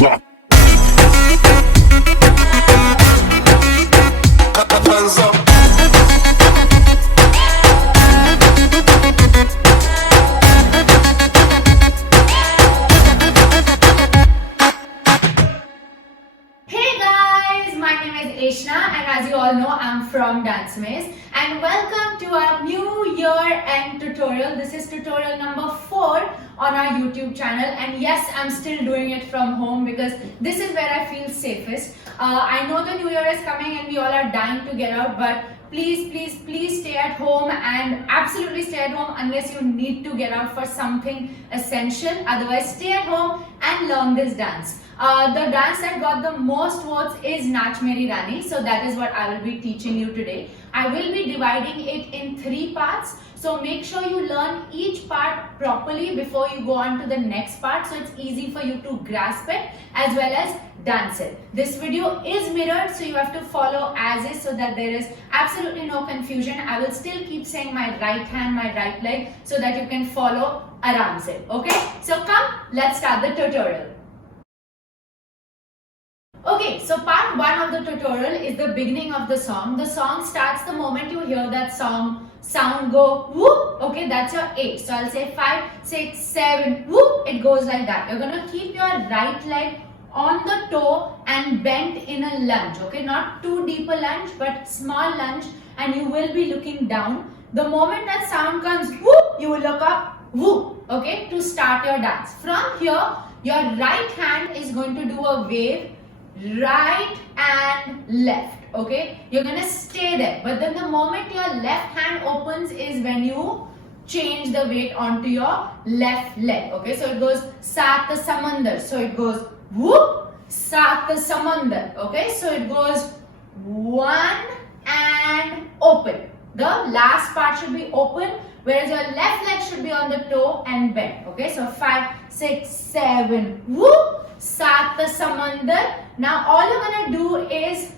drop. Hands up. Hey guys, my name is Ashna and as you all know I'm from Dance Maze and welcome to our new year end tutorial. This is tutorial number 4 on our YouTube channel and yes, I'm still doing it from home because this is where I feel safest. I know the new year is coming and we all are dying to get out, but please stay at home and absolutely stay at home unless you need to get out for something essential. Otherwise stay at home and learn this dance. The dance that got the most votes is Nach Meri Rani, so that is what I will be teaching you today. I will be dividing it in 3 parts, so make sure you learn each part properly before you go on to the next part, so it's easy for you to grasp it as well as dance it. This video is mirrored, so you have to follow as is so that there is absolutely no confusion. I will still keep saying my right hand, my right leg, so that you can follow around it. Okay, so come, let's start the tutorial. Okay, so part 1 of the tutorial is the beginning of the song. The song starts the moment you hear that song sound go whoop. Okay, that's your 8. So I'll say 5, 6, 7, whoop. It goes like that. You're going to keep your right leg on the toe and bent in a lunge. Okay, not too deep a lunge but small lunge, and you will be looking down. The moment that sound comes whoop, you will look up whoop. Okay, to start your dance. From here, your right hand is going to do a wave right and left. Okay, you're gonna stay there, but then the moment your left hand opens is when you change the weight onto your left leg. Okay, so it goes Saat Samandar, so it goes whoop, Saat Samandar. Okay, so it goes 1 and open. The last part should be open, whereas your left leg should be on the toe and bent. Okay, so 5, 6, 7, whoop, Saat Samandar. Now all you're gonna do is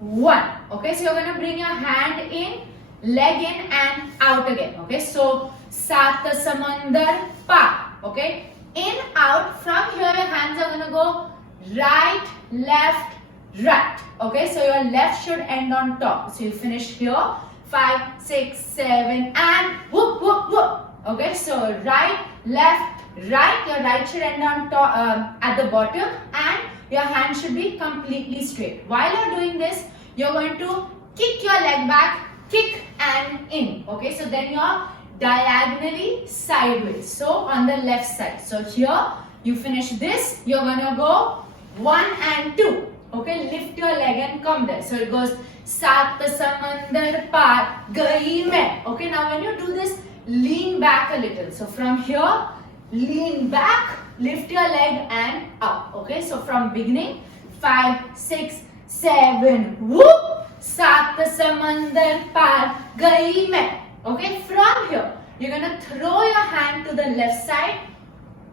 1. Okay, so you're gonna bring your hand in, leg in and out again. Okay, so Saat Samandar Pa. Okay, in, out. From here your hands are gonna go right, left, right. Okay, so your left should end on top. So you finish here, 5, 6, 7 and whoop, whoop, whoop. Okay, so right, left, right. Your right should end on top, at the bottom, and your hand should be completely straight. While you're doing this, you're going to kick your leg back, kick and in. Okay, so then you're diagonally sideways. So on the left side. So here you finish this, you're gonna go 1 and 2. Okay, lift your leg and come there. So it goes Saat Samandar Par Gayi Main. Okay, now when you do this, lean back a little. So from here, lean back, lift your leg and up. Okay, so from beginning, 5, 6, 7, whoop, Saat Samandar Par Gayi Main. Okay, from here, you're gonna throw your hand to the left side,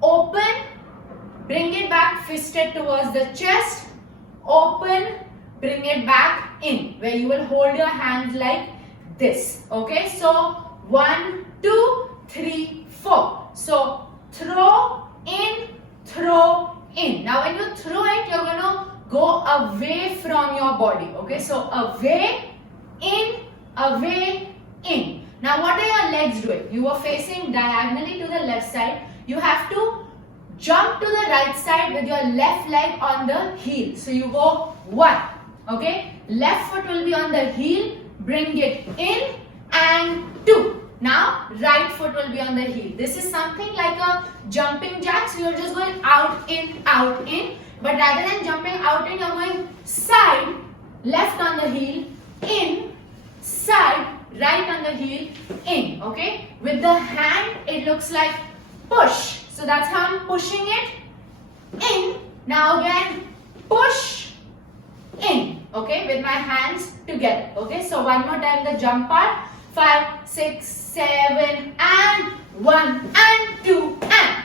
open, bring it back, fisted towards the chest, open, bring it back in, where you will hold your hands like this. Okay, so 1, 2, 3, 4. So throw in, throw in. Now when you throw it, you're going to go away from your body. Okay, so away, in, away, in. Now what are your legs doing? You were facing diagonally to the left side. You have to jump to the right side with your left leg on the heel. So you go 1. Okay, left foot will be on the heel, bring it in and 2. Now right foot will be on the heel. This is something like a jumping jack, so you're just going out in, but rather than jumping out in, you're going side, left on the heel, in, side, right on the heel, in. Okay, with the hand it looks like push, so that's how I'm pushing it in. Now again push in. Okay, with my hands together. Okay, so one more time the jump part, 5, 6, 7 and 1 and 2 and.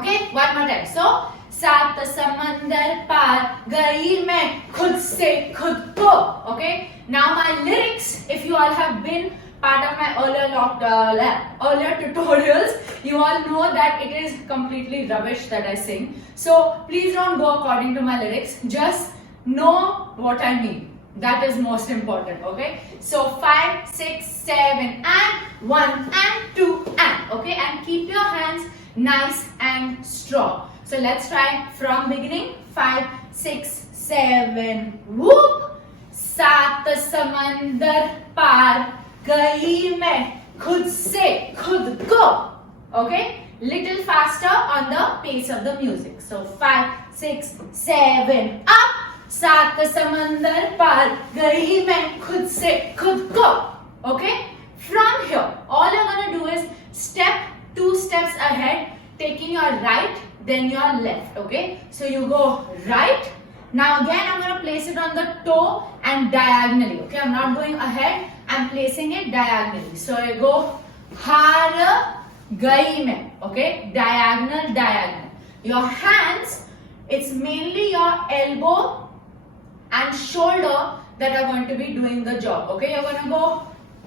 Okay, one more time. So सात समंदर पार गई मैं खुद से खुद को. Okay, now my lyrics, if you all have been part of my earlier tutorials, you all know that it is completely rubbish that I sing. So please don't go according to my lyrics. Just know what I mean. That is most important, okay? So 5, 6, 7 and 1 and 2 and, okay? And keep your hands nice and strong. So let's try from beginning. 5, 6, 7, whoop! सात समंदर पार गई मैं खुद से खुद को. Okay? Little faster on the pace of the music. So 5, 6, 7, up! सात समंदर पार गई मैं खुद से खुद को. Okay? From here, all you're gonna do is step 2 steps ahead, taking your right, then your left. Okay? So you go right. Now again, I'm going to place it on the toe and diagonally. Okay? I'm not going ahead. I'm placing it diagonally. So I go har gai mein. Okay? Diagonal, diagonal. Your hands, it's mainly your elbow and shoulder that are going to be doing the job. Okay? You're going to go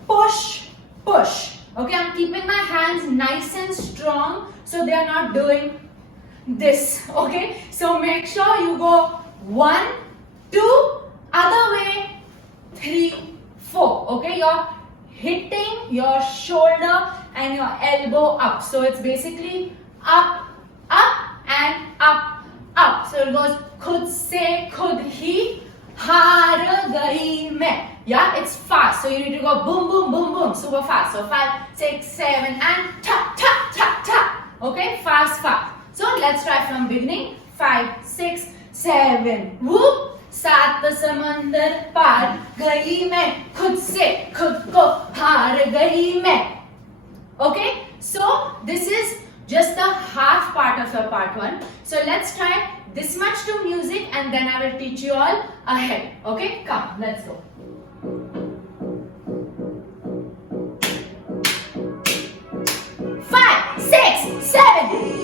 push, push. Okay? I'm keeping my hands nice and strong so they are not doing this. Okay? So make sure you go 1, 2, other way, 3, 4. Okay? You're hitting your shoulder and your elbow up. So it's basically up, up and up, up. So it goes khud se khud hi har gai main. Yeah, it's fast. So you need to go boom, boom, boom, boom, super fast. So 5, 6, 7 and ta, ta, ta, ta. Okay, fast, fast. So let's try from beginning. 5, 6, 7, whoop! सात समंदर पार गई मैं खुद से खुद को हार गई मैं. Okay, so this is just the half part of your part 1. So let's try this much to music and then I will teach you all ahead. Okay, come, let's go. 5, 6, 7.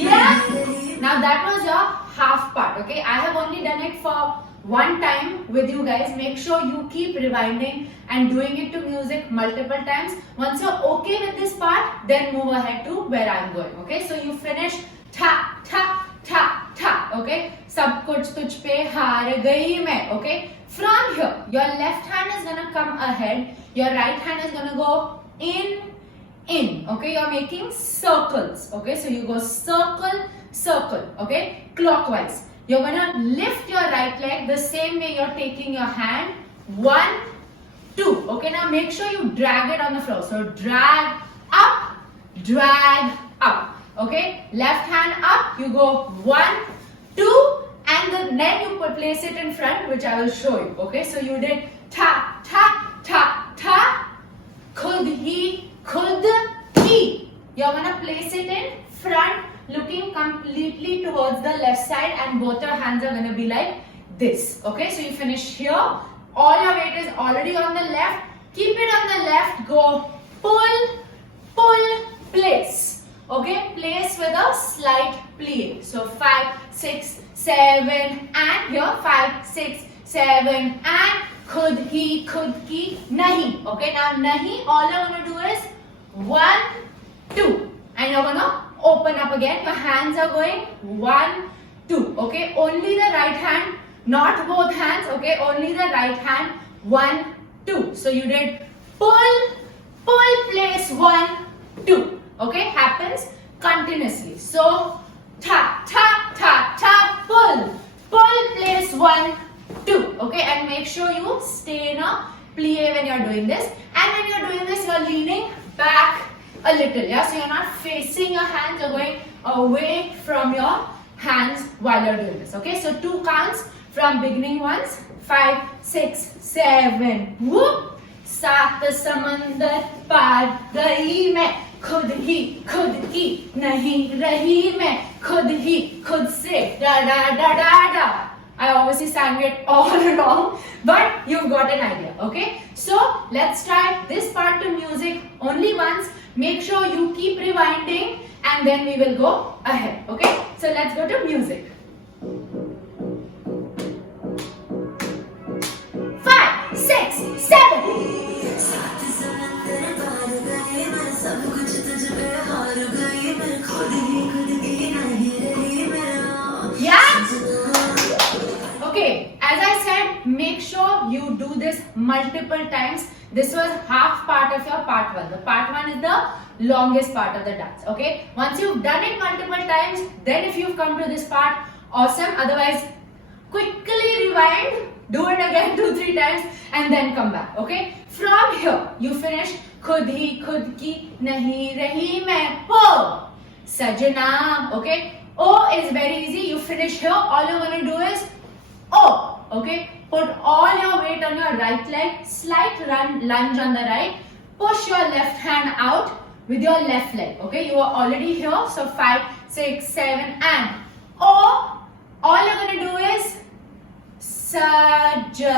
Yeah. Now that was your half part. Okay, I have only done it for one time with you guys. Make sure you keep rewinding and doing it to music multiple times. Once you're okay with this part, then move ahead to where I'm going. Okay, so you finish tha tha tha tha. Okay, sab kuch तुझ पे हार गई मैं. Okay, from here your left hand is gonna come ahead, your right hand is gonna go in. Okay, you're making circles. Okay, so you go circle, circle. Okay, clockwise. You're gonna lift your right leg the same way you're taking your hand. 1, 2. Okay, now make sure you drag it on the floor. So drag up, drag up. Okay, left hand up. You go 1, 2, and then you place it in front, which I will show you. Okay, so you did ta ta ta ta. Khud hi khud ki. You're gonna place it in front, looking completely towards the left side, and both your hands are gonna be like this. Okay, so you finish here. All your weight is already on the left. Keep it on the left. Go pull, pull, place. Okay, place with a slight plie. So 5, 6, 7, and here 5, 6, 7, and khud ki nahi. Okay, now nahi, all you're gonna do is 1, 2, and you're gonna open up again. Your hands are going 1, 2. Okay, only the right hand, not both hands. Okay, only the right hand. 1, 2. So you did pull, pull, place 1, 2. Okay, happens continuously. So ta ta ta ta, pull, pull, place 1, 2. Okay, and make sure you stay in a plie when you're doing this. And when you're doing this, you're leaning back a little. Yeah, so you're not facing your hands, you're going away from your hands while you're doing this. Okay, so 2 counts from beginning ones. 5, 6, 7. Whoop! सात समंदर पार गई मैं खुद की नहीं रही मैं खुद ही खुद से da da da da da. I obviously sang it all wrong, but you've got an idea. Okay, so let's try this part to music only once. Make sure you keep rewinding and then we will go ahead. Okay, so let's go to music. Yeah? Okay, as I said, make sure you do this multiple times. This was half part of your part 1. The part 1 is the longest part of the dance. Okay, once you've done it multiple times, then if you've come to this part, awesome. Otherwise, quickly rewind, do it again 2-3 times and then come back. Okay, from here you finish खुद ही खुद की नहीं रही मैं हो sajna. Okay, O is very easy. You finish here. All you're going to do is O. Okay, put all your weight on your right leg, slight lunge on the right, push your left hand out with your left leg. Okay, you are already here. So 5, 6, 7 and O. All you're going to do is sajna.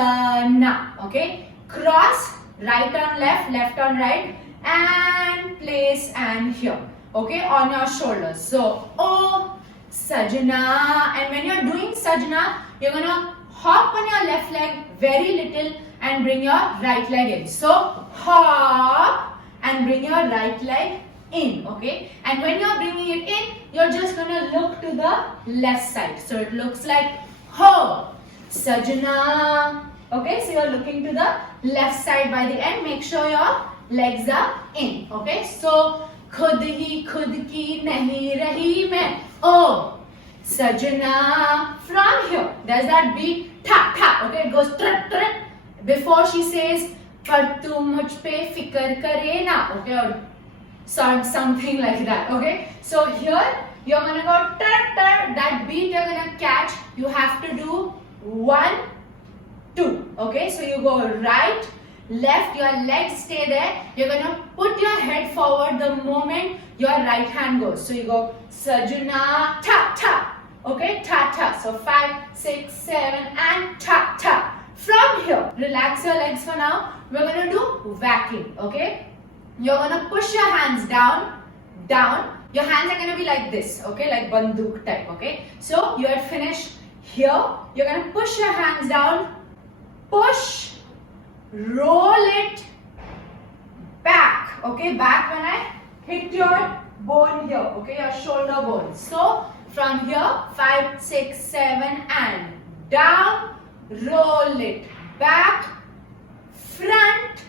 Okay, cross, right on left, left on right, and place and here. Okay, on your shoulders. So O, sajna, and when you're doing sajna, you're gonna hop on your left leg very little and bring your right leg in. So hop and bring your right leg in. Okay, and when you're bringing it in, you're just gonna look to the left side. So it looks like ho, sajna. Okay, so you're looking to the left side by the end. Make sure your legs are in. Okay, so खुद ही खुद की नहीं रही मैं ओ sajna. From here, there's that beat tha tha. Okay, it goes trat trat before she says पर तू मुझ पे फिकर करे ना. Okay, or something like that. Okay, so here you're gonna go trat trat. That beat you're gonna catch. You have to do 1, 2. Okay, so you go right, left, your legs stay there. You're gonna put your head forward the moment your right hand goes. So you go sajna ta ta. Okay, ta ta. So 5, 6, 7 and ta ta. From here, relax your legs for now. We're gonna do whacking. Okay, you're gonna push your hands down, down. Your hands are gonna be like this. Okay, like banduk type. Okay, so you're finished here. You're gonna push your hands down, push, roll it back. Okay, back when I hit your bone here. Okay, your shoulder bone. So from here, 5, 6, 7 and down, roll it back, front,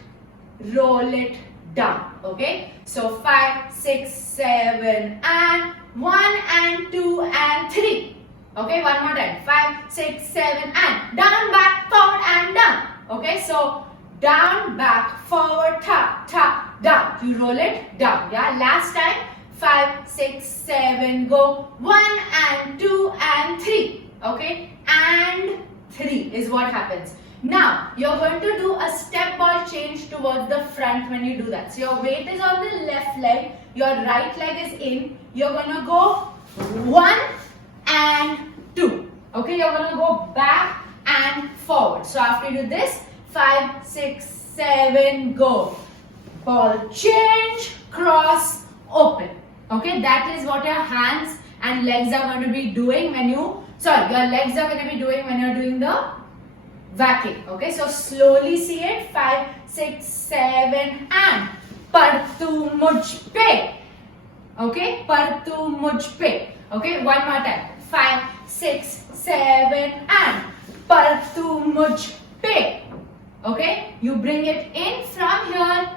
roll it down. Okay, so 5, 6, 7 and 1 and 2 and 3. Okay, one more time. 5, 6, 7 and down, back, forward and down. Okay, so down, back, forward, ta, ta, down. You roll it down. Yeah, last time. 5, 6, 7, go 1 and 2 and 3. Okay, and 3 is what happens. Now you're going to do a step ball change towards the front when you do that. So your weight is on the left leg, your right leg is in. You're gonna go 1 and 2. Okay, you're gonna go back and forward. So after you do this, 5, 6, 7, go. Ball change, cross, open. Okay, that is what your hands and legs are going to be doing when you, your legs are going to be doing when you're doing the whacking. Okay, so slowly see it. 5, 6, 7 and par tu mujh pe. Okay, par tu mujh pe. Okay, one more time. 5, 6, 7 and par tu mujh pe. Okay, you bring it in from here,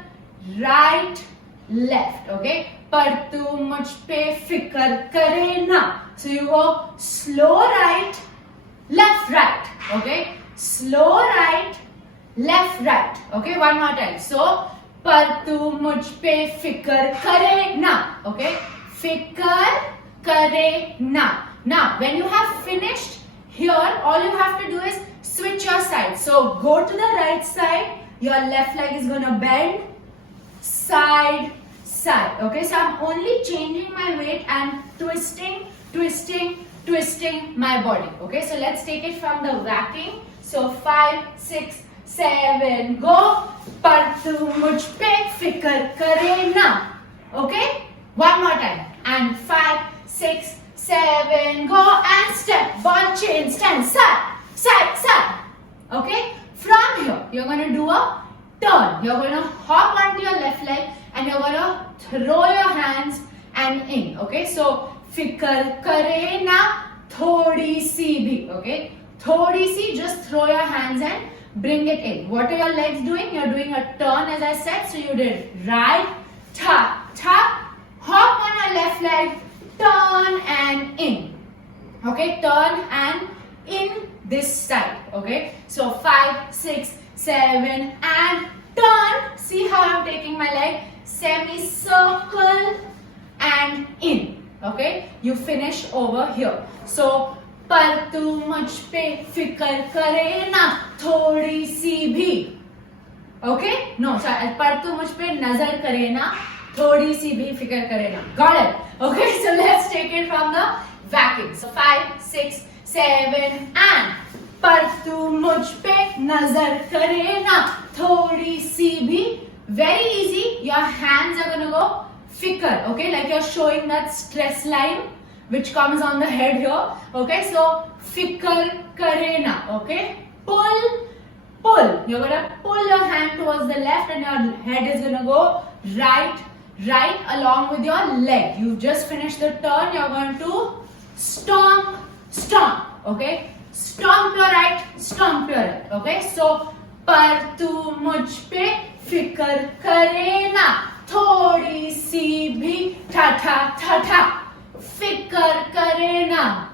right, left. Okay, par tu mujh pe fikar kare na. So you go slow right, left, right. Okay, slow right, left, right. Okay, one more time. So par tu mujh pe fikar kare na. Okay, fikar kare na. Now when you have finished here, all you have to do is switch your side. So go to the right side, your left leg is gonna bend, side, side. Okay, so I'm only changing my weight and twisting, twisting, twisting my body. Okay, so let's take it from the whacking. So 5, 6, 7, go. Par tu mujh pe fikar kare na. Okay, one more time. And 5, 6, 7, go and step, ball change, stand, side, side, side. Okay, from here, you're going to do a turn. You're going to hop onto your left leg and you're going to throw your hands and in. Okay, so fikar kare na thodi si bhi. Okay, thodi si, just throw your hands and bring it in. What are your legs doing? You're doing a turn, as I said. So you did right, tap, tap, hop on your left leg, turn and in. Okay, turn and in this side. Okay, so 5, 6, 7 and turn. See how I'm taking my leg? Semicircle and in. Okay, you finish over here. So पर तू मुझ पे फिक्र करे ना थोड़ी सी भी. Okay, no, पर तू मुझ पे नजर करे ना थोड़ी सी भी फिक्र करे ना. Got it? Okay, so let's take it from the backing. So 5, 6, 7 and पर तू मुझ पे नजर करे ना थोड़ी सी भी. Very easy. Your hands are gonna go fikr. Okay, like you're showing that stress line which comes on the head here. Okay, so fikr karena. Okay, pull, pull. You're gonna pull your hand towards the left and your head is gonna go right, right along with your leg. You just finished the turn. You're going to stomp, stomp. Okay, stomp your right, stomp your right. Okay, so पर तू मुझ पे फिक्र करे ना थोड़ी सी भी ठा ठा ठा ठा fikar karena.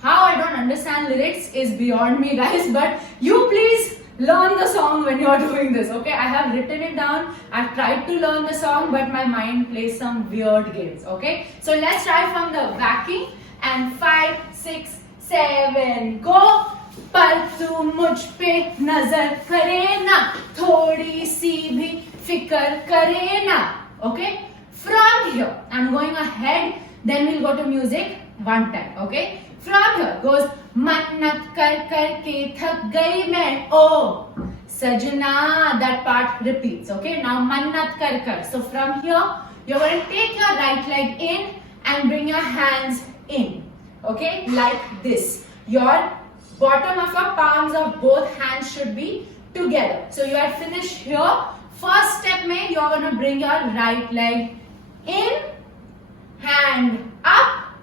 How I don't understand lyrics is beyond me, guys, but you please learn the song when you're doing this. Okay, I have written it down. I've tried to learn the song, but my mind plays some weird games. Okay, so let's try from the backing and 5, 6, 7 go. पर तू मुझ पे नजर करे ना थोड़ी सी भी फिक्र करे ना. Okay, from here I'm going ahead, then we'll go to music one time. Okay, from here goes मन्नत कर कर के थक गई मैं ओ सजना. That part repeats. Okay, now मन्नत कर कर. So from here you're going to take your right leg in and bring your hands in. Okay, like this. Your bottom of your palms of both hands should be together. So you are finished here. First step mein you are going to bring your right leg in, hand up,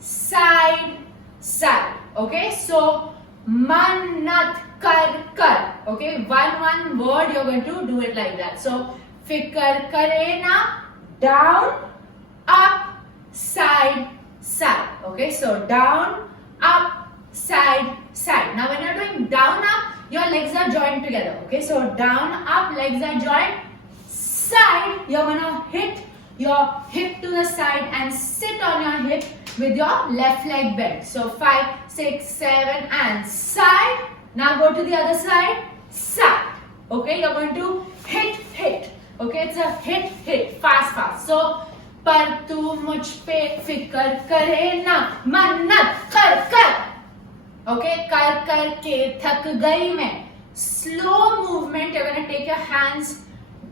side, side. Okay, so mannat kar kar. Okay, one word you're going to do it like that. So fikar karena, down, up, side, side. Okay, so down, up, side, side. Now when you're doing down, up, your legs are joined together. Okay, so down, up, legs are joined. Side, you're gonna hit your hip to the side and sit on your hip with your left leg bent. So 5, 6, 7 and side. Now go to the other side, side. Okay, you're going to hit, hit. Okay, it's a hit, hit, fast, fast. So पर तू मुझ पे फिक्र करे ना मन्नत कर कर. Okay, कर कर के थक गई मैं. Slow movement. You're going to take your hands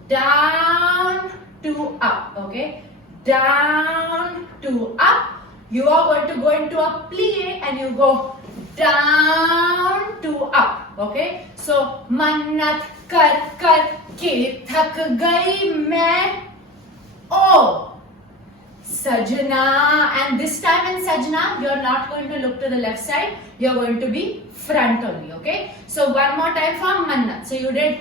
down to up. Okay, down to up. You are going to go into a plie and you go down to up. Okay, so मन्नत कर कर के थक गई मैं ओ Sajna. And this time in Sajna, you're not going to look to the left side. You're going to be front only. Okay. So one more time from Mannat. So you did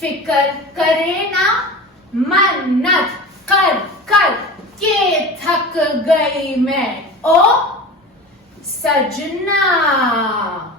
Fikar Karena Mannat Kar Kar Ke Thak Gai Main O Sajna.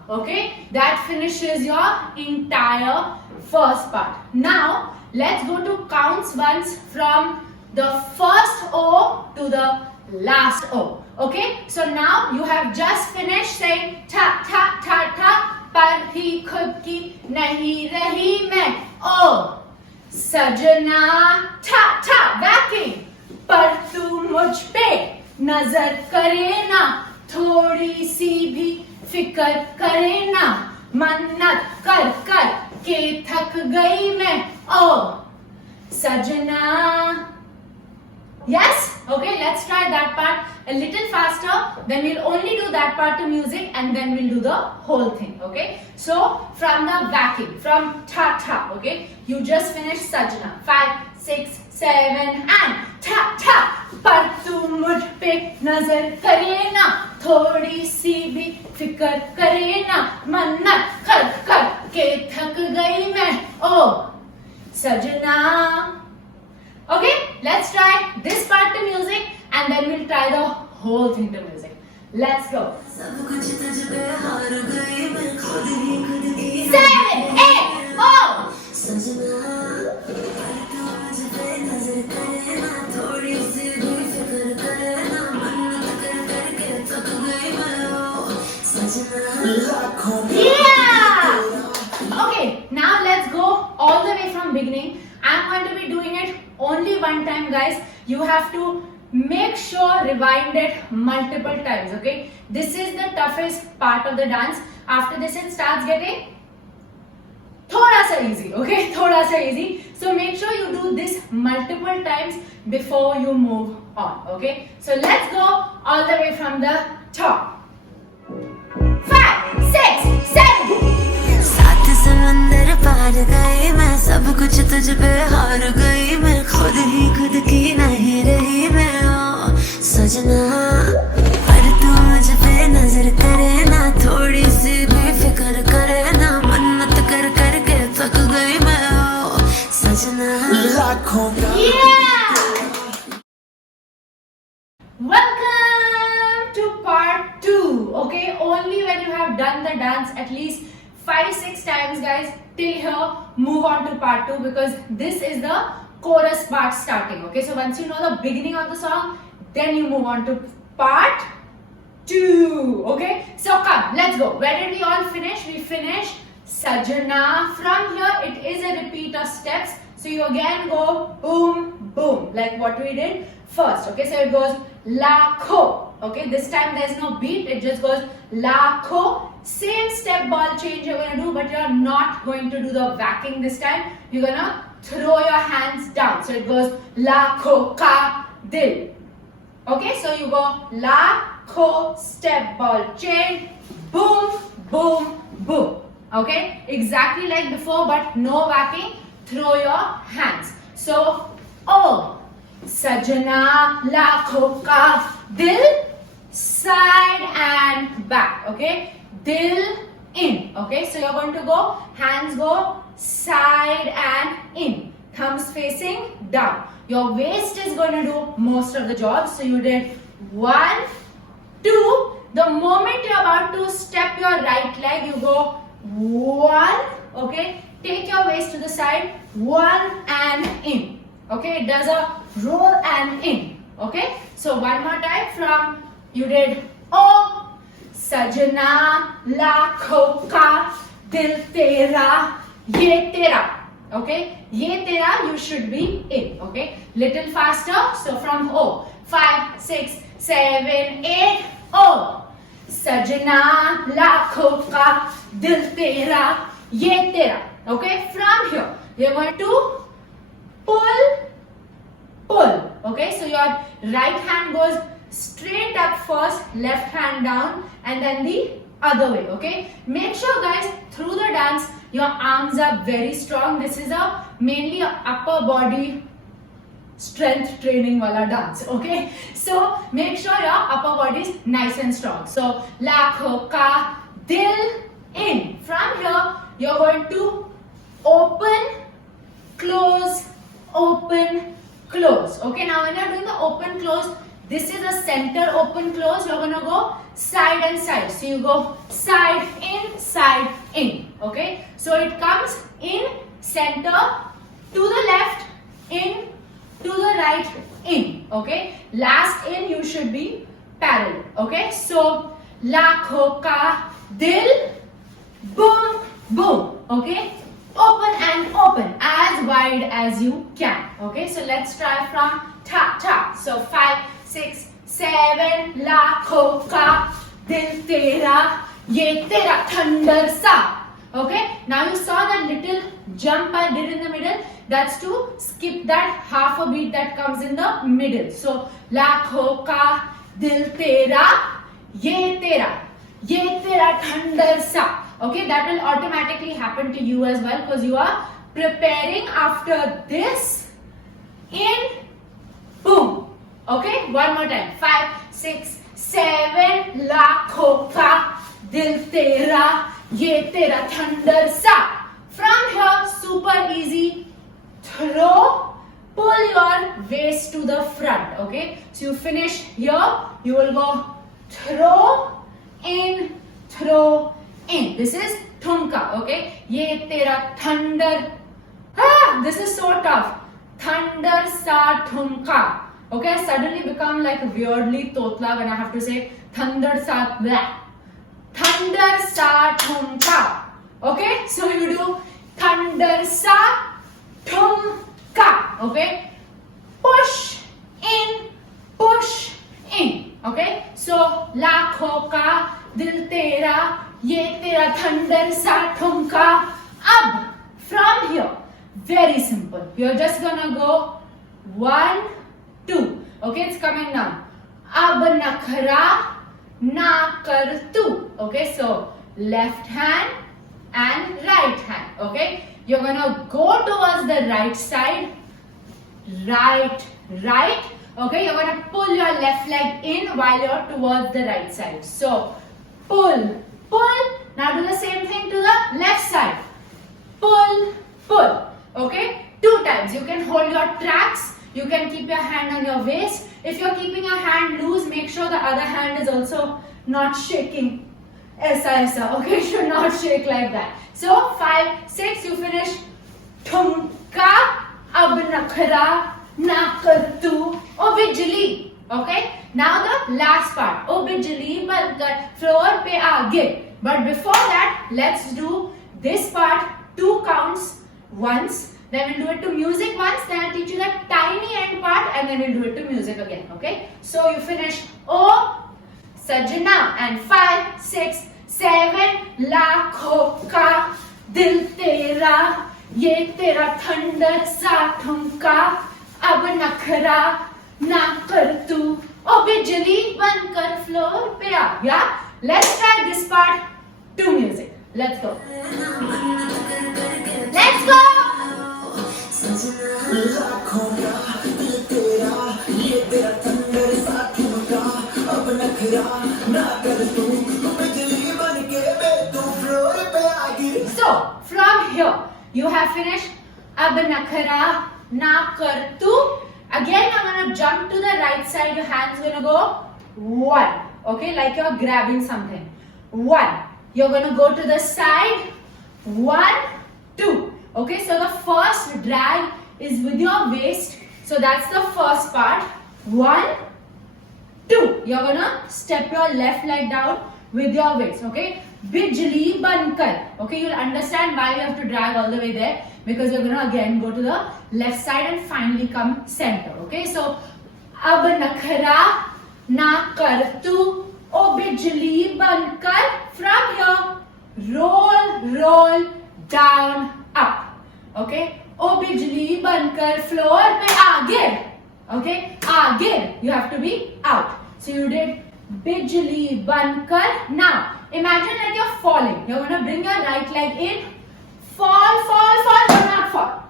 Okay. That finishes your entire first part. Now let's go to counts once from the first O to the last O. Okay, so now you have just finished saying ta ta ta ta par hi khud ki nahi rahi main O sajna ta ta backing par tu mujh pe nazar करे ना थोड़ी सी भी फिक्र करे ना मन्नत कर कर के थक गई मैं ओ सजना. Yes? Okay, let's try that part a little faster. Then we'll only do that part to music and then we'll do the whole thing. Okay? So, from the backing, from ta-ta. Okay? You just finished Sajna. 5, 6, 7 and ta-ta. Par tu मुझ पे नजर करे ना, थोड़ी सी भी फिक्र करे ना, मन्नत कर कर के थक गई मैं, ओ सजना. Okay, let's try this part to music and then we'll try the whole thing to music. Let's go. 7, 8, oh. Yeah! Okay, now let's go all the way from beginning. I'm going to be doing it only one time, guys. You have to make sure rewind it multiple times, okay? This is the toughest part of the dance. After this it starts getting thoda sa easy, okay? Thoda sa easy. So make sure you do this multiple times before you move on, okay? So let's go all the way from the top. 5, 6, 7. सात समंदर पार गए मैं, सब कुछ तुझ पे हार गई मैं, खुद ही खुद की नहीं रही मैं, ओ सजना. पर तू मुझ पे नजर करे ना, थोड़ी सी भी फिक्र करे ना, मन्नत कर कर के थक गई मैं, ओ सजना. Yeah! Welcome to part 2. Okay, only when you have done the dance at least 5-6 times, guys, till here, move on to part 2 because this is the chorus part starting. Okay, so once you know the beginning of the song, then you move on to part 2. Okay, so come, let's go. Where did we all finish? We finished Sajana. From here, it is a repeat of steps. So you again go boom, boom, like what we did first. Okay, so it goes lakho. Okay, this time there's no beat, it just goes lakho. Same step ball change you're gonna do, but you're not going to do the whacking this time. You're gonna throw your hands down. So it goes lakho ka dil. Okay, so you go lakho, step ball change, boom, boom, boom. Okay, exactly like before, but no whacking. Throw your hands. So, oh, sajana lakho ka dil, side and back. Okay, dil in. Okay, so you're going to go, hands go side and in, thumbs facing down. Your waist is going to do most of the job. So you did 1, 2. The moment you're about to step your right leg, you go 1. Okay, take your waist to the side, 1 and in. Okay, it does a roll and in. Okay, so one more time from, you did oh, sajana lakho ka dil tera, ye tera. Okay, ye tera you should be in. Okay, little faster. So from oh, 5, 6, 7, 8, oh, sajana lakho ka dil tera, ye tera. Okay, from here you're going to pull, pull. Okay, so your right hand goes straight up first, left hand down, and then the other way. Okay, make sure, guys, through the dance your arms are very strong. This is a mainly a upper body strength training wala dance. Okay, so make sure your upper body is nice and strong. So lakho ka dil in. From here you're going to open, close, open, close. Okay, now when you're doing the open close, this is a center open close. You're gonna go side and side. So you go side in. Okay, so it comes in center, to the left, in, to the right, in. Okay, last in you should be parallel. Okay, so lakho ka dil, boom, boom. Okay, open and open as wide as you can. Okay, so let's try from ta ta. So 5, 6, 7, lakho ka dil tera, ye tera thunder sa. Okay, now you saw that little jump I did in the middle. That's to skip that half a beat that comes in the middle. So lakho ka dil tera, ye tera thunder sa. Okay, that will automatically happen to you as well because you are preparing after this in, boom. Okay, one more time. 5, 6, 7. लाखों का दिल तेरा, ये तेरा thunder सा. From here, super easy. Throw, pull your waist to the front. Okay, so you finish here. You will go throw in, throw in. This is thumka. Okay, ये तेरा thunder. This is so tough. Thunder sa thumka. Okay, I suddenly become like weirdly totla when I have to say thunder sa blah. Thunder sa thumka. Okay, so you do thunder sa thumka. Okay, push in, push in. Okay, so लाखों का दिल तेरा, ये तेरा thunder sa thumka. Ab, from here, very simple. You're just gonna go 1, 2. Okay, it's coming now. Ab nakhra na kar tu. Okay, so left hand and right hand. Okay, you're gonna go towards the right side. Right. Okay, you're gonna pull your left leg in while you're towards the right side. So pull. Now do the same thing to the left side. Pull. Okay, 2 times. You can hold your tracks. You can keep your hand on your waist. If you're keeping your hand loose, make sure the other hand is also not shaking. Aisa. Okay, should not shake like that. So 5, 6, you finish. Thumka, ab nakhra na kar tu, o bijli. Okay, now the last part. O bijli bankar, floor pe aage. But before that, let's do this part 2 counts once. Then we'll do it to music once. Then I'll teach you the tiny end part, and then we'll do it to music again. Okay? So you finish O Sajna and 5, 6, 7. लाखों का दिल तेरा, ये तेरा thunder सा ठुमका. अब नखरा ना कर तू, ओ बिजली बनकर फ्लोर पे आ. Yeah? Let's try this part to music. Let's go. Let's go. लाखों का दिल तेरा, ये तेरा थंडर सा ठुमका. अब नखरा ना कर तू, बिजली बनके मैं तू फ्लोर पे आ गिर. So from here you have finished ab nakhara na kar tu. Again I'm gonna jump to the right side. Your hands gonna go 1. Okay, like you're grabbing something. 1. You're gonna go to the side. 1, 2. Okay, so the first drag is with your waist. So that's the first part. 1, 2. You're gonna step your left leg down with your waist. Okay, bijli bankar. Okay, you'll understand why you have to drag all the way there, because you're gonna again go to the left side and finally come center. Okay, so ab nakhara na kar tu, o bijli bankar. From here, roll down, up. Okay, o bijli bankar floor pe aage. Okay, aage, you have to be out. So you did bijli bankar. Now imagine like you're falling. You're gonna bring your right leg in, fall, but not fall.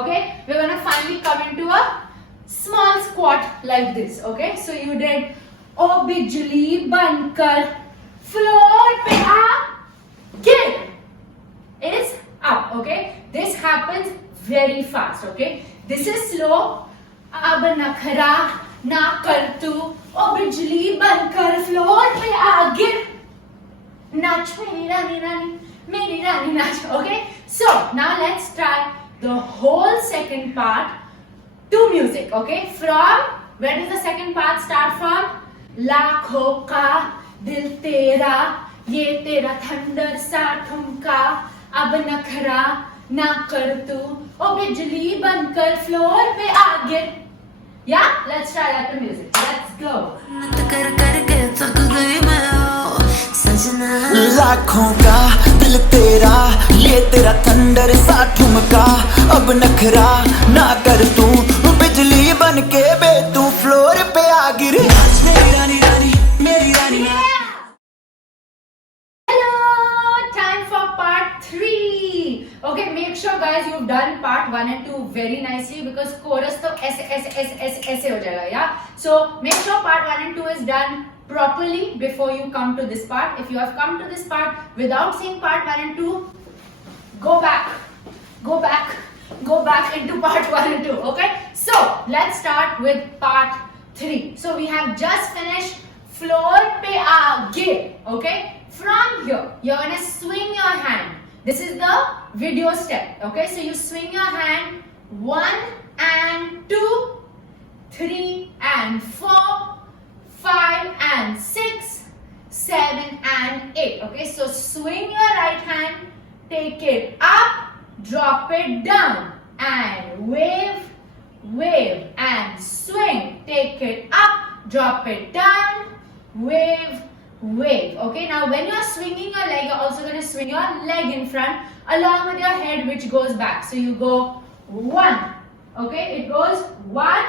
Okay, we're gonna finally come into a small squat like this. Okay, so you did o bijli bankar floor pe aage is up. Okay, this happens very fast. Okay, this is slow. Ab nakhara na kar tu, o bijli bankar floor pe aage. Nach meri rani nach. Okay, so now let's try the whole second part to music. Okay, from where does the second part start from? लाखों का दिल तेरा, ये तेरा thunder सा ठुमका. अब नखरा ना कर तू, ओ बिजली बनकर फ्लोर पे आगे. Yeah, let's try that to music. Let's go. कर करके थक गई मैं ओ सजना. लाखों का दिल तेरा, ये तेरा थंडर सा ठुमका. अब नखरा ना कर तू, बिजली बनके बे तू फ्लोर पे आ गिर. मेरी रानी रानी, मेरी रानी. Hello, time for part 3. Okay, make sure guys you've done part 1 and 2 very nicely, because chorus तो ऐसे ऐसे ऐसे ऐसे ऐसे हो जाएगा. Yeah. So make sure part 1 and 2 is done properly before you come to this part. If you have come to this part without seeing part 1 and 2, go back into part 1 and 2. Okay. So let's start with part 3. So we have just finished floor pe aage. Okay. From here, you're gonna swing your hand. This is the video step. Okay. So you swing your hand 1 and 2, 3 and 4, 5 and 6, 7 and 8. Okay. So swing your right hand, take it up, drop it down, and wave and swing. Take it up, drop it down, wave. Okay, now when you are swinging your leg, you're also going to swing your leg in front along with your head, which goes back. So you go 1. Okay, it goes 1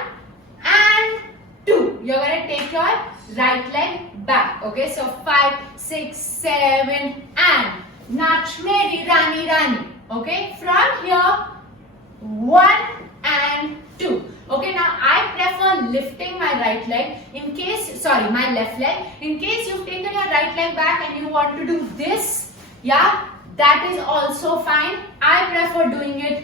and 2. You're going to take your right leg back. Okay, so 5, 6, 7 and Nach Meri Rani Rani. Okay, from here 1 and 2. Okay, now I prefer lifting my right leg my left leg. In case you've taken your right leg back and you want to do this, yeah, that is also fine. I prefer doing it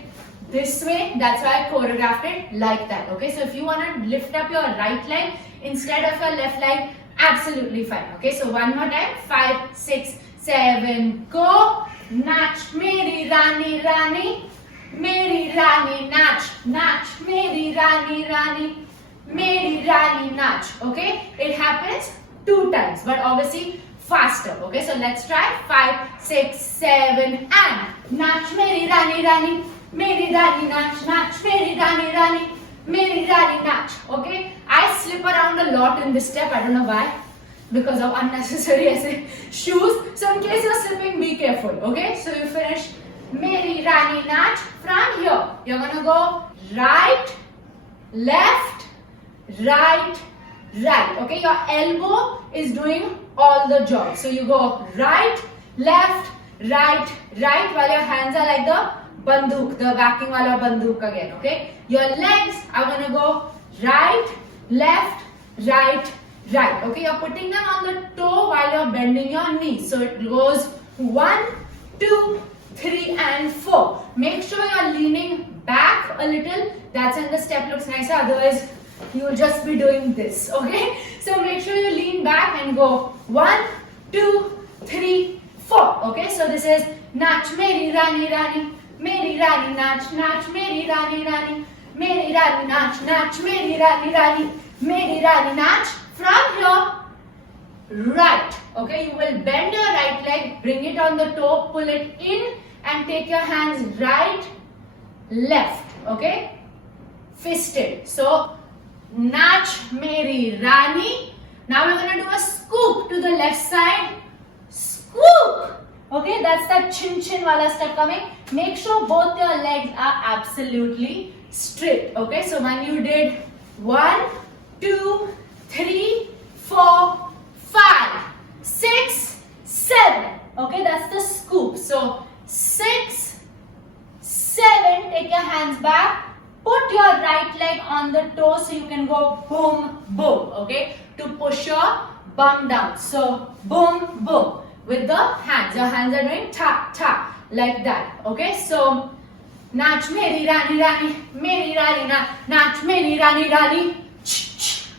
this way. That's why I choreographed it like that. Okay, so if you want to lift up your right leg instead of your left leg, absolutely fine. Okay, so one more time. 5, 6, 7, go. Nach Meri Rani Rani. Meri Rani Nach, Nach Meri Rani Rani, Meri Rani Nach. Okay, it happens 2 times, but obviously faster. Okay, so let's try 5, 6, 7 and Nach Meri Rani Rani, Meri Rani Nach, Nach Meri Rani Rani, Meri Rani Nach. Okay, I slip around a lot in this step. I don't know why, because of unnecessary shoes. So in case you're slipping, be careful. Okay, so you finish Meri Rani Nach. From here, you're gonna go right, left, right, right. Okay, your elbow is doing all the job. So you go right, left, right, right, while your hands are like the banduk, the whacking wala banduk again. Okay, your legs are gonna go right, left, right, right. Okay, you're putting them on the toe while you're bending your knees. So it goes 1, 2, 3 and 4. Make sure you're leaning back a little. That's when the step looks nicer. Otherwise, you'll just be doing this. Okay? So make sure you lean back and go 1, 2, 3, 4. Okay? So this is Nach Meri Rani Rani, Meri Rani Nach, Nach Meri Rani Rani, Meri Rani Nach, Nach Meri Rani Rani, Meri Rani Nach. From here, right. Okay? You will bend your right leg, bring it on the toe, pull it in, and take your hands right, left. Okay, fisted. So Nach Meri Rani. Now we're going to do a scoop to the left side. Scoop. Okay, that's that chin chin wala step coming. Make sure both your legs are absolutely straight. Okay, so when you did 1, 2, 3, 4, 5, 6, 7. Okay, that's the scoop. So 6, 7, take your hands back, put your right leg on the toe so you can go boom, boom, okay, to push your bum down. So boom, boom, with the hands. Your hands are doing ta, ta, like that, okay. So Nach Meri Rani Rani, Meri Rani Na, Nach Meri Rani Rani,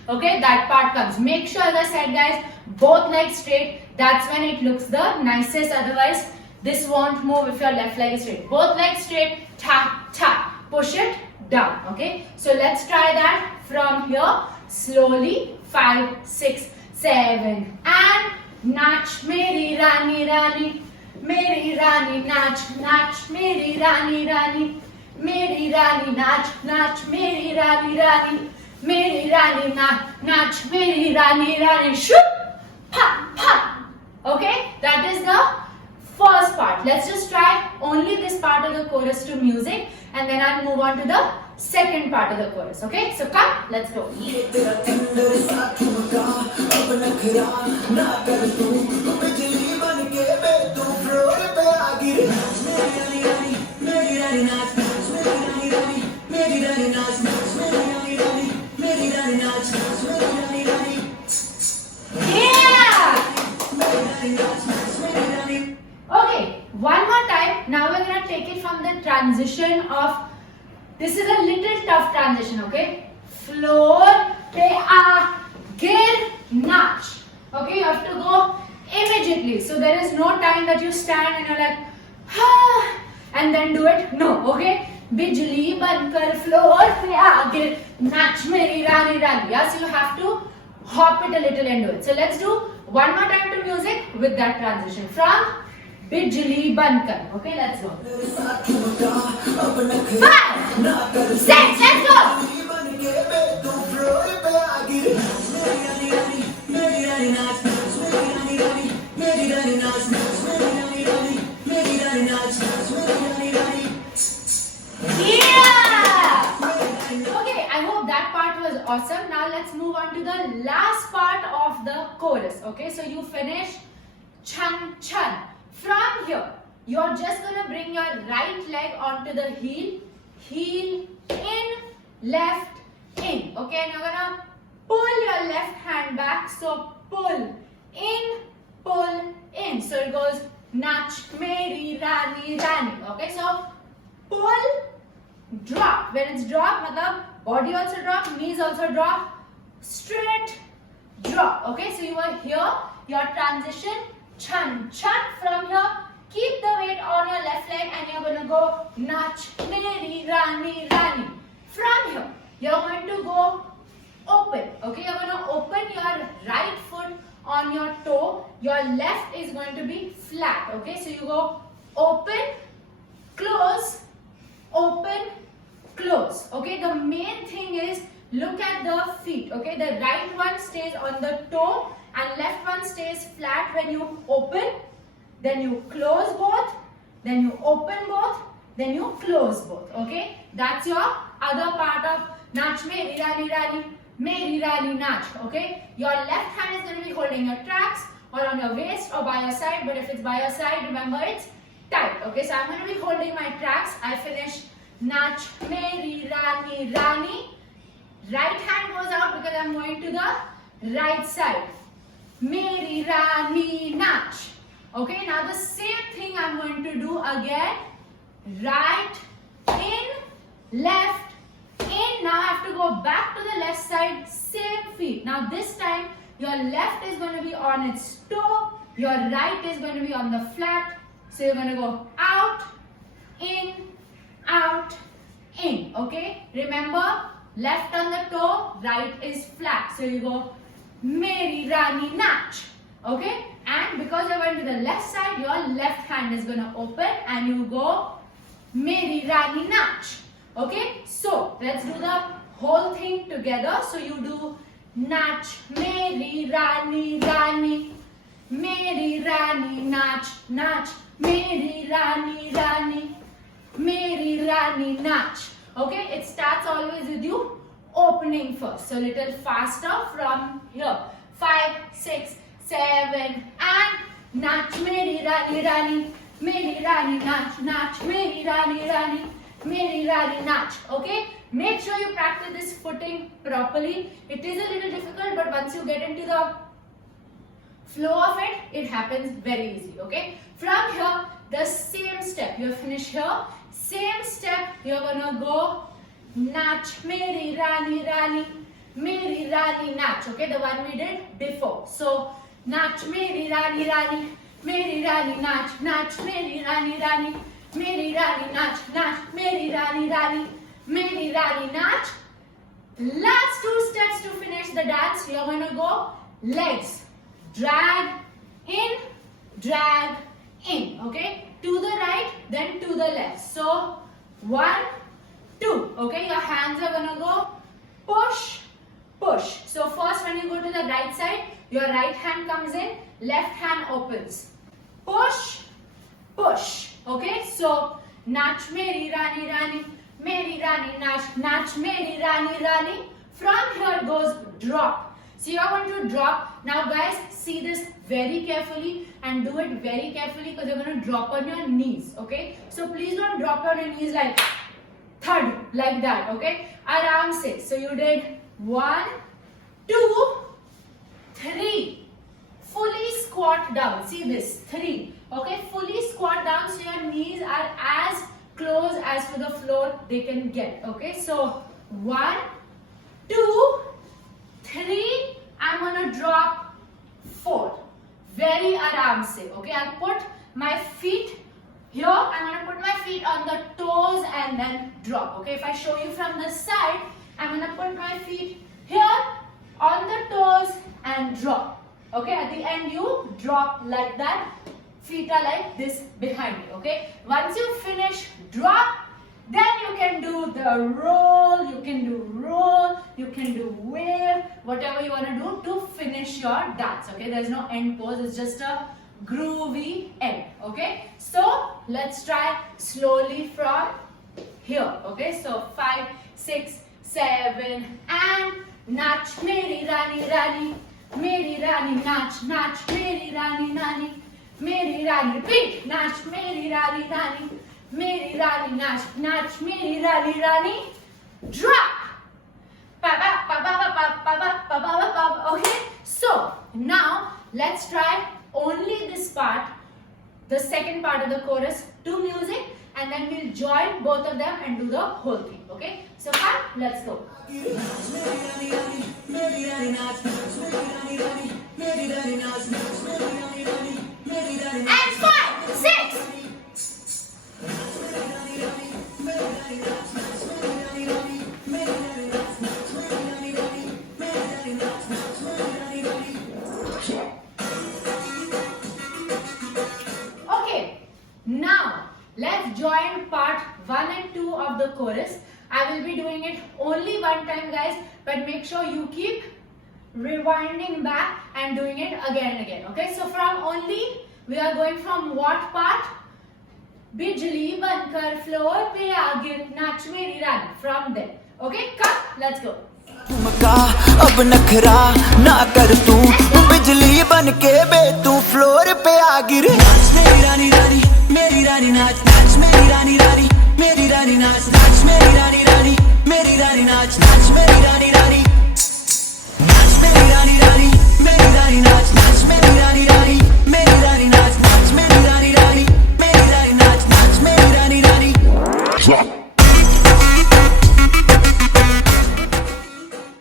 okay, that part comes. Make sure, as I said guys, both legs straight. That's when it looks the nicest. Otherwise, this won't move if your left leg is straight. Both legs straight, ta, ta. Push it down, okay? So let's try that from here. Slowly, 5, 6, 7. And Nach Meri Rani Rani, Meri Rani Nach, Nach Meri Rani Rani, Meri Rani Nach, Nach Meri Rani Rani, Meri Rani Nach, Nach Meri Rani Rani, shoot, pa, pa. Okay, that is the first part. Let's just try only this part of the chorus to music, and then I'll move on to the second part of the chorus. Okay, so come, let's go. Meri Rani Nach, Meri Rani Rani, Meri Rani Nach, Meri Rani transition of, this is a little tough transition, okay? Floor pe aagir nach. Okay, you have to go immediately. So there is no time that you stand and you're like, ah, and then do it. No, okay? Bijli bankar floor pe aagir nach meri rani rani. Yeah, so you have to hop it a little and do it. So let's do one more time to music with that transition from Bijli bankar. Okay, let's go. 5, 6, let's go. Awesome. Now let's move on to the last part of the chorus. Okay, so you finish chan chan. From here, you're just gonna bring your right leg onto the heel, heel in, left in. Okay, and you're gonna pull your left hand back. So pull in, pull in. So it goes nach meri rani rani. Okay, so pull, drop. When it's drop, matlab body also drop, knees also drop, straight drop. Okay, so you are here, your transition, chan chan. From here, keep the weight on your left leg and you're going to go nach meri rani rani. From here, you're going to go open. Okay, you're going to open your right foot on your toe. Your left is going to be flat. Okay, so you go open, close, open, close. Okay, the main thing is look at the feet. Okay, the right one stays on the toe and left one stays flat when you open, then you close both, then you open both, then you close both. Okay, that's your other part of nach meri rani rani, meri rani nach. Okay, your left hand is going to be holding your tracks or on your waist or by your side, but if it's by your side, remember it's tight. Okay, so I'm going to be holding my tracks. I finish nach meri rani rani. Right hand goes out because I'm going to the right side. Meri rani nach. Okay, now the same thing I'm going to do again. Right in, left in. Now I have to go back to the left side. Same feet. Now this time your left is going to be on its toe. Your right is going to be on the flat. So you're going to go out, in, out, in. Okay, remember left on the toe, right is flat. So you go meri rani nach. Okay, and because you're going to the left side, your left hand is going to open and you go meri rani nach. Okay, so let's do the whole thing together. So you do nach meri rani rani, meri rani nach nach, meri rani rani, meri rani nach. Okay, it starts always with you opening first. So little faster from here. 5, 6, 7 and nach meri rani rani, meri rani nach nach, meri rani rani, meri rani nach. Okay, make sure you practice this footing properly. It is a little difficult, but once you get into the flow of it, it happens very easy. Okay, from here, the same step. You finish here. Same step, you're gonna go nach meri rani rani, meri rani nach. Okay, the one we did before. So nach meri rani rani, meri rani nach, nach meri rani rani, meri rani nach, nach meri rani rani, meri rani nach. Last 2 steps to finish the dance. You're gonna go legs, drag in, drag in. Okay, to the right, then to the left. So 1, 2. Okay, your hands are gonna go push, push. So first when you go to the right side, your right hand comes in, left hand opens. Push, push. Okay, so nach meri rani rani, meri rani nach, nach meri rani rani. From here goes drop. So you are going to drop. Now guys, see this very carefully and do it very carefully because you're going to drop on your knees. Okay, so please don't drop on your knees like thud, like that. Okay, aram se. So you did 1, 2, 3. Fully squat down. See this, 3. Okay, fully squat down so your knees are as close as to the floor they can get. Okay, so 1, 2, 3, I'm gonna drop 4. Very aram se. Okay, I'll put my feet here. I'm gonna put my feet on the toes and then drop. Okay, if I show you from the side, I'm gonna put my feet here on the toes and drop. Okay, at the end you drop like that. Feet are like this behind you. Okay, once you finish drop, then you can do the roll, you can do wave, whatever you want to do to finish your dance. Okay, there's no end pose, it's just a groovy end. Okay, so let's try slowly from here. Okay, so 5, 6, 7 and nach meri rani rani, meri rani nach nach, meri rani rani, meri rani repeat, nach meri rani rani, meri rani nach nach, meri rani rani, drop. Pa ba pa ba ba pa pa ba pa ba ba pa. Okay, so now let's try only this part, the second part of the chorus to music, and then we'll join both of them and do the whole thing. Okay, so come, let's go. And 5, 6. Okay, now let's join part 1 and 2 of the chorus. I will be doing it only one time, guys, but make sure you keep rewinding back and doing it again and again. Okay, so from only, we are going from what part? Bijli bankar floor pe aagir nach meri rani. From there. Okay, come, let's go. ठुमका अब नखरा ना कर तू बिजली बन के बे तू फ्लोर पे आ गिर मेरी रानी रानी मेरी रानी नाच नाच मेरी रानी रानी मेरी रानी नाच नाच मेरी रानी रानी मेरी रानी नाच नाच मेरी रानी रानी नाच मेरी रानी रानी मेरी रानी नाच नाच मेरी रानी रानी मेरी रानी नाच नाच मेरी रानी रानी मेरी रानी नाच नाच मेरी रानी रानी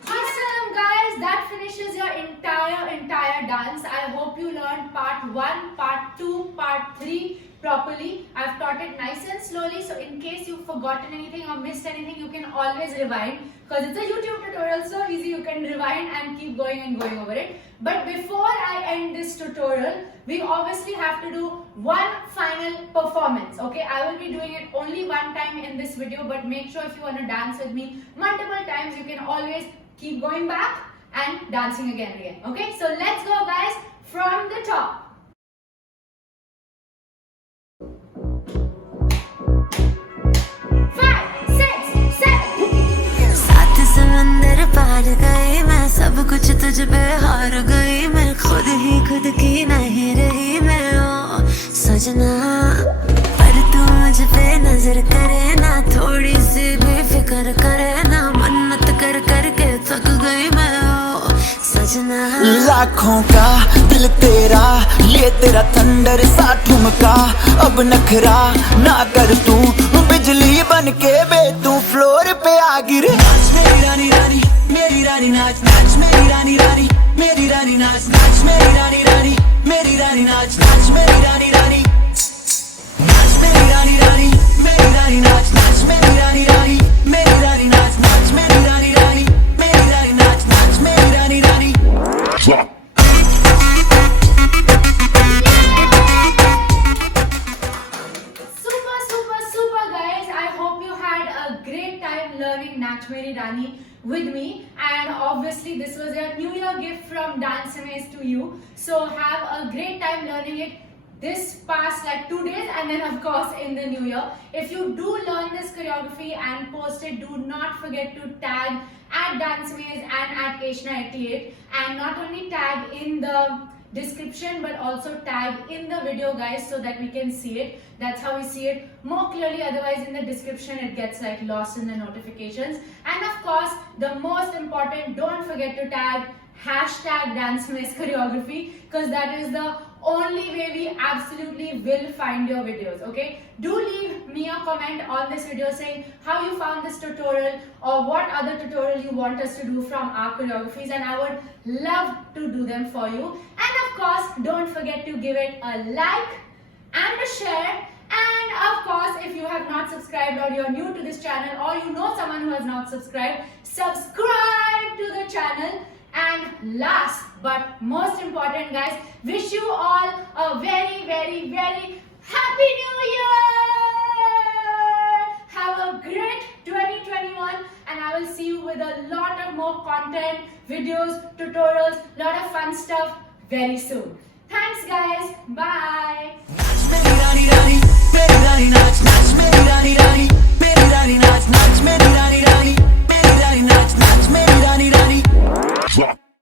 Awesome, guys, that finishes your entire dance. I hope you learned part 1, part 2, part 3 properly. I've taught it nice and slowly, so in case you've forgotten anything or missed anything, you can always rewind, because it's a YouTube tutorial, so easy. You can rewind and keep going and going over it. But before I end this tutorial, we obviously have to do one final performance. Okay, I will be doing it only one time in this video, but make sure if you want to dance with me multiple times, you can always keep going back and dancing again and again. Okay, so let's go, guys, from the top. 5, 6, 7. सात समंदर पार गई मैं, सब कुछ तुझ पे हार गई मैं, खुद ही खुद की नहीं रही मैं ओ सजना। पर तू मुझ पे नजर करे ना, थोड़ी सी भी फिक्र करे ना, मन्नत कर कर के थक गई मैं ओ सजना। लाखों का दिल तेरा, ये तेरा थंडर सा ठुमका, अब नखरा ना कर तू बिजली बन के बे तू फ्लोर पे आ गिर मेरी रानी रानी मेरी रानी नाच नाच मेरी रानी रानी मेरी रानी नाच नाच मेरी रानी रानी मेरी रानी नाच नाच मेरी रानी रानी नाच मेरी रानी रानी मेरी रानी नाच नाच मेरी रानी रानी मेरी रानी नाच नाच मेरी रानी रानी मेरी रानी नाच नाच मेरी रानी रानी Super, guys. I hope you had a great time learning Nach Meri Rani with me, and obviously this was a New Year gift from Dance Amaze to you. So have a great time learning it this past like 2 days, and then of course in the New Year. If you do learn this choreography and post it, do not forget to tag at Dance Amaze and at Keshna88, and not only tag in the description but also tag in the video, guys, so that we can see it. That's how we see it more clearly. Otherwise, in the description, it gets like lost in the notifications. And of course, the most important, don't forget to tag hashtag Dance Maze Choreography, because that is the only way we absolutely will find your videos. Okay, do leave me a comment on this video saying how you found this tutorial or what other tutorial you want us to do from our choreographies, and I would love to do them for you. And of course, don't forget to give it a like and a share. And of course, if you have not subscribed or you're new to this channel or you know someone who has not subscribed, subscribe to the channel. And last but most important, guys, wish you all a very, very, very happy new year! Have a great 2021, and I will see you with a lot of more content, videos, tutorials, lot of fun stuff very soon. Thanks guys, bye! मेरी रानी रानी मेरी रानी नाच नाच मेरी रानी रानी मेरी रानी नाच नाच मेरी रानी रानी मेरी रानी नाच नाच मेरी रानी रानी